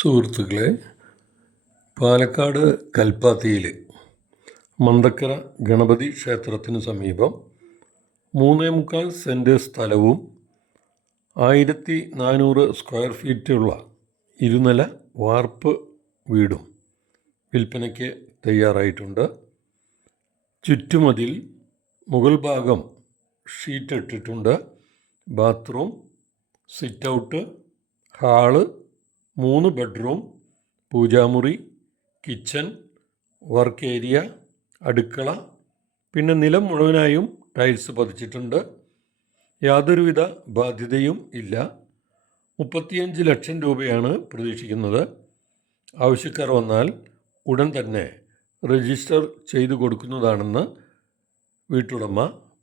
സുഹൃത്തുക്കളെ പാലക്കാട് കൽപ്പാത്തിയിൽ മന്തക്കര ഗണപതി ക്ഷേത്രത്തിന് സമീപം മൂന്നേ മുക്കാൽ സെന്റ് സ്ഥലവും ആയിരത്തി നാനൂറ് സ്ക്വയർ ഫീറ്റുള്ള ഇരുനില വാർപ്പ് വീടും വിൽപ്പനയ്ക്ക് തയ്യാറായിട്ടുണ്ട്. ചുറ്റുമതിൽ മുകൾ ഭാഗം ഷീറ്റ് ഇട്ടിട്ടുണ്ട് ബാത്റൂം സിറ്റ് ഔട്ട് ഹാൾ മൂന്ന് ബെഡ്റൂം പൂജാമുറി കിച്ചൺ വർക്ക് ഏരിയ അടുക്കള. പിന്നെ നിലം മുഴുവനായും ടൈൽസ് പതിച്ചിട്ടുണ്ട്. യാതൊരുവിധ ബാധ്യതയും ഇല്ല. മുപ്പത്തിയഞ്ച് ലക്ഷം രൂപയാണ് പ്രതീക്ഷിക്കുന്നത്. ആവശ്യക്കാർ വന്നാൽ ഉടൻ തന്നെ രജിസ്റ്റർ ചെയ്തു കൊടുക്കുന്നതാണെന്ന് വീട്ടുടമ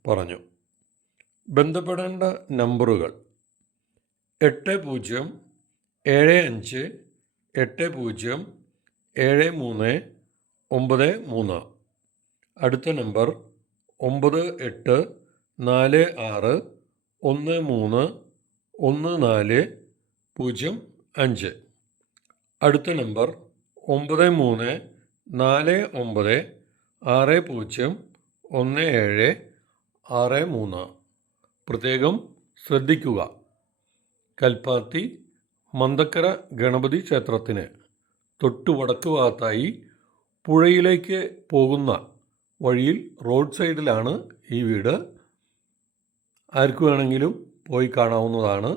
പറഞ്ഞു. ബന്ധപ്പെടേണ്ട നമ്പറുകൾ എട്ട് പൂജ്യം ഏഴ് അഞ്ച് എട്ട് പൂജ്യം ഏഴ് മൂന്ന് ഒമ്പത് മൂന്ന്. അടുത്ത നമ്പർ ഒമ്പത് എട്ട് നാല് ആറ് ഒന്ന് മൂന്ന് ഒന്ന് നാല് പൂജ്യം അഞ്ച്. അടുത്ത നമ്പർ ഒമ്പത് മൂന്ന് നാല് ഒമ്പത് ആറ് പൂജ്യം ഒന്ന് ഏഴ് ആറ് മൂന്ന്. പ്രത്യേകം ശ്രദ്ധിക്കുക. കൽപ്പാത്തി മന്തക്കര ഗണപതി ക്ഷേത്രത്തിന് തൊട്ടു വടക്ക് ഭാഗത്തായി പുഴയിലേക്ക് പോകുന്ന വഴിയിൽ റോഡ് സൈഡിലാണ് ഈ വീട്. ആർക്ക് വേണമെങ്കിലും പോയി കാണാവുന്നതാണ്.